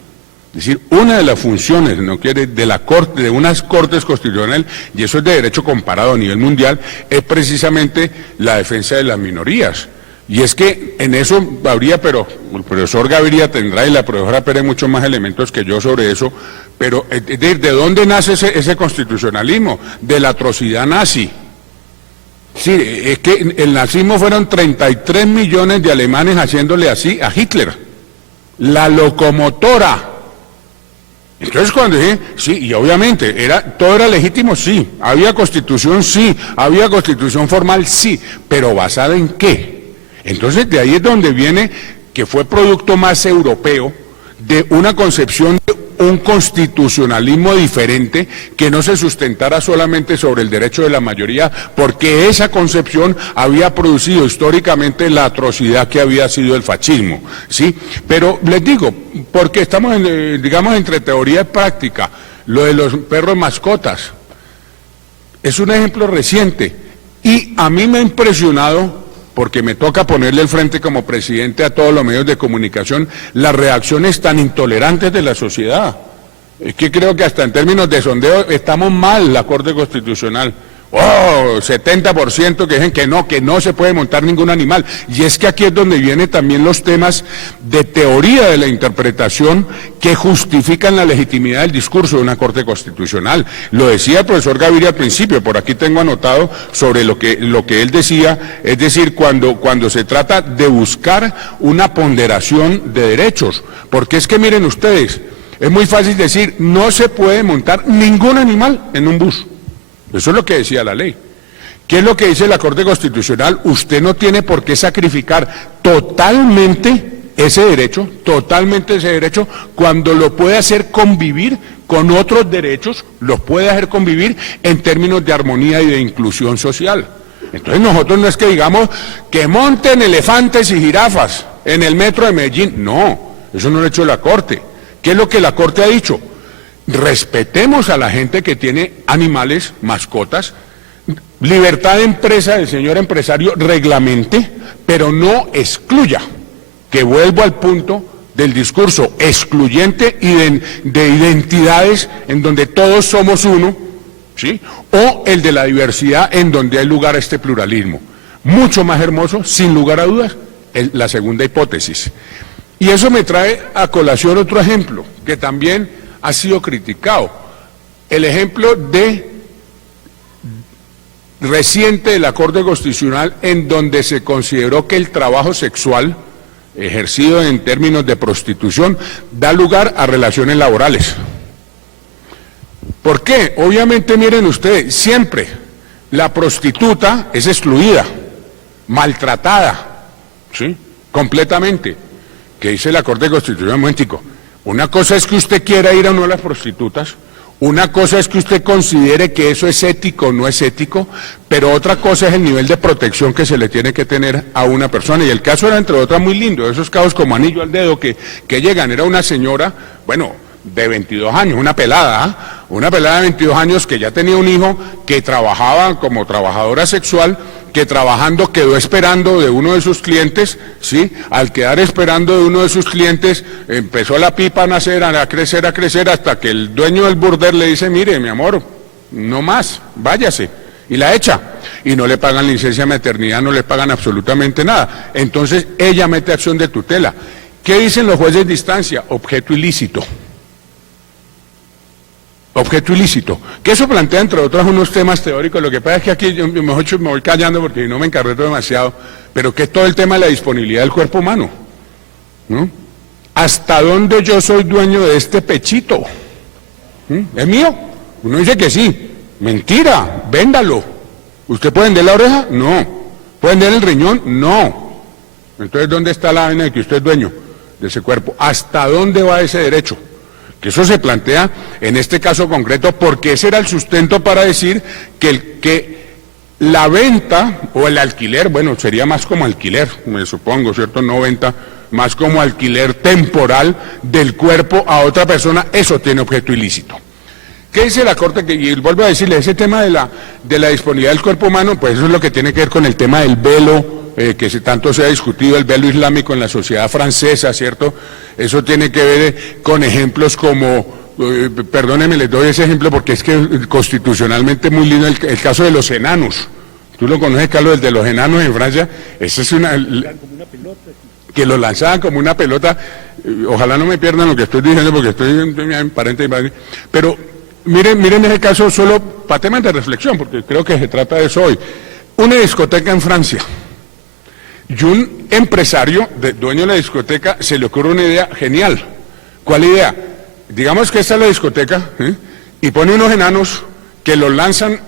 Es decir, una de las funciones de la Corte, de unas Cortes Constitucionales, y eso es de derecho comparado a nivel mundial, es precisamente la defensa de las minorías. Y es que en eso habría, pero el profesor Gaviria tendrá y la profesora Pérez muchos más elementos que yo sobre eso, pero ¿de dónde nace ese constitucionalismo? De la atrocidad nazi. Sí, es que el nazismo fueron 33 millones de alemanes haciéndole así a Hitler. La locomotora Entonces cuando dije, sí, y obviamente, todo era legítimo, sí, había constitución, sí, había constitución formal, sí, pero ¿basada en qué? Entonces de ahí es donde viene que fue producto más europeo de una concepción de un constitucionalismo diferente que no se sustentara solamente sobre el derecho de la mayoría, porque esa concepción había producido históricamente la atrocidad que había sido el fascismo, ¿sí? Pero les digo, porque estamos, digamos, entre teoría y práctica, lo de los perros mascotas es un ejemplo reciente y a mí me ha impresionado, porque me toca ponerle el frente como presidente a todos los medios de comunicación, las reacciones tan intolerantes de la sociedad. Es que creo que hasta en términos de sondeo estamos mal, la Corte Constitucional. ¡Oh! 70% que dicen que no se puede montar ningún animal. Y es que aquí es donde vienen también los temas de teoría de la interpretación que justifican la legitimidad del discurso de una Corte Constitucional. Lo decía el profesor Gaviria al principio, por aquí tengo anotado sobre lo que él decía, es decir, cuando se trata de buscar una ponderación de derechos. Porque es que miren ustedes, es muy fácil decir, no se puede montar ningún animal en un bus. Eso es lo que decía la ley. ¿Qué es lo que dice la Corte Constitucional? Usted no tiene por qué sacrificar totalmente ese derecho, cuando lo puede hacer convivir con otros derechos, los puede hacer convivir en términos de armonía y de inclusión social. Entonces nosotros no es que digamos que monten elefantes y jirafas en el metro de Medellín, no, eso no lo ha hecho la Corte. ¿Qué es lo que la Corte ha dicho? Respetemos a la gente que tiene animales, mascotas, libertad de empresa del señor empresario, reglamente, pero no excluya, que vuelvo al punto del discurso excluyente y de identidades en donde todos somos uno, ¿sí? O el de la diversidad en donde hay lugar a este pluralismo. Mucho más hermoso, sin lugar a dudas, la segunda hipótesis. Y eso me trae a colación otro ejemplo, que también ha sido criticado, el ejemplo reciente de la Corte Constitucional en donde se consideró que el trabajo sexual ejercido en términos de prostitución da lugar a relaciones laborales. ¿Por qué? Obviamente, miren ustedes, siempre la prostituta es excluida, maltratada, ¿sí? Completamente. ¿Qué dice la Corte Constitucional? Un momentico. Una cosa es que usted quiera ir a una de las prostitutas, una cosa es que usted considere que eso es ético o no es ético, pero otra cosa es el nivel de protección que se le tiene que tener a una persona. Y el caso era, entre otras, muy lindo, esos casos como anillo al dedo que llegan. Era una señora, bueno, de 22 años, una pelada de 22 años que ya tenía un hijo, que trabajaba como trabajadora sexual, que trabajando quedó esperando de uno de sus clientes, ¿sí? Al quedar esperando de uno de sus clientes, empezó la pipa a nacer, a crecer, hasta que el dueño del burdel le dice, mire, mi amor, no más, váyase, y la echa, y no le pagan licencia de maternidad, no le pagan absolutamente nada. Entonces, ella mete acción de tutela. ¿Qué dicen los jueces de instancia? Objeto ilícito. Objeto ilícito, que eso plantea entre otros unos temas teóricos. Lo que pasa es que aquí yo me voy callando porque no me encarreto demasiado, pero que es todo el tema de la disponibilidad del cuerpo humano, ¿no? ¿Hasta dónde yo soy dueño de este pechito? ¿Es mío? Uno dice que sí, mentira, véndalo. ¿Usted puede vender la oreja? No. ¿Puede vender el riñón? No. Entonces, ¿dónde está la vaina de que usted es dueño de ese cuerpo? ¿Hasta dónde va ese derecho? Que eso se plantea en este caso concreto porque ese era el sustento para decir que la venta o el alquiler, bueno, sería más como alquiler, me supongo, ¿cierto? No venta, más como alquiler temporal del cuerpo a otra persona, eso tiene objeto ilícito. ¿Qué dice la Corte? Y vuelvo a decirle, ese tema de la disponibilidad del cuerpo humano, pues eso es lo que tiene que ver con el tema del velo, que tanto se ha discutido, el velo islámico en la sociedad francesa, ¿cierto? Eso tiene que ver con ejemplos como, perdónenme, les doy ese ejemplo porque es que constitucionalmente muy lindo el caso de los enanos. ¿Tú lo conoces, Carlos, el de los enanos en Francia? Esa es que lo lanzaban como una pelota. Ojalá no me pierdan lo que estoy diciendo porque estoy en paréntesis, pero miren ese caso solo para temas de reflexión, porque creo que se trata de eso hoy. Una discoteca en Francia. Y un empresario, dueño de la discoteca, se le ocurre una idea genial. ¿Cuál idea? digamos que esta es la discoteca, y pone unos enanos que los lanzan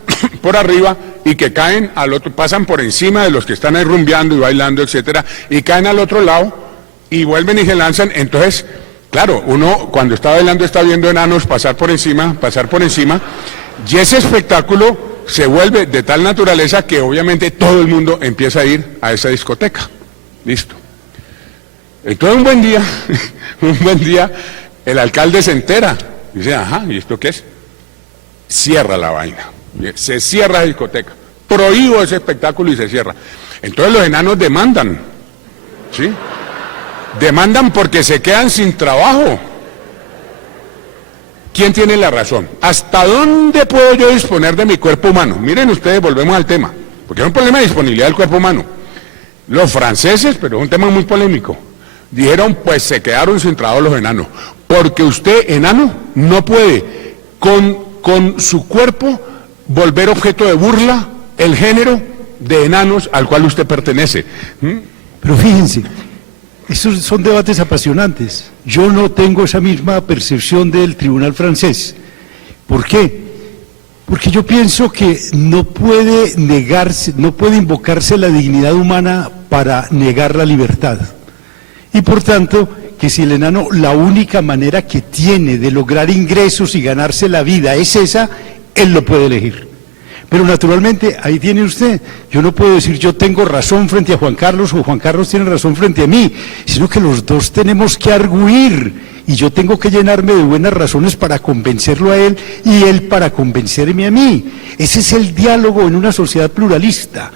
por arriba y que caen al otro, pasan por encima de los que están ahí rumbeando y bailando, etcétera, y caen al otro lado y vuelven y se lanzan. Entonces, claro, uno cuando está bailando está viendo enanos pasar por encima, y ese espectáculo se vuelve de tal naturaleza que obviamente todo el mundo empieza a ir a esa discoteca. Listo. Entonces un buen día, el alcalde se entera, dice, ajá, ¿y esto qué es? Cierra la vaina, se cierra la discoteca, prohíbo ese espectáculo y se cierra. Entonces los enanos demandan, ¿sí? Demandan porque se quedan sin trabajo. ¿Quién tiene la razón? ¿Hasta dónde puedo yo disponer de mi cuerpo humano? Miren ustedes, volvemos al tema, porque es un problema de disponibilidad del cuerpo humano. Los franceses, pero es un tema muy polémico, dijeron, pues se quedaron sin trabajo los enanos, porque usted, enano, no puede con su cuerpo volver objeto de burla el género de enanos al cual usted pertenece. Pero fíjense, esos son debates apasionantes. Yo no tengo esa misma percepción del tribunal francés. ¿Por qué? Porque yo pienso que no puede negarse, no puede invocarse la dignidad humana para negar la libertad. Y por tanto, que si el enano, la única manera que tiene de lograr ingresos y ganarse la vida es esa, él lo puede elegir. Pero naturalmente, ahí tiene usted, yo no puedo decir yo tengo razón frente a Juan Carlos o Juan Carlos tiene razón frente a mí, sino que los dos tenemos que arguir y yo tengo que llenarme de buenas razones para convencerlo a él y él para convencerme a mí. Ese es el diálogo en una sociedad pluralista.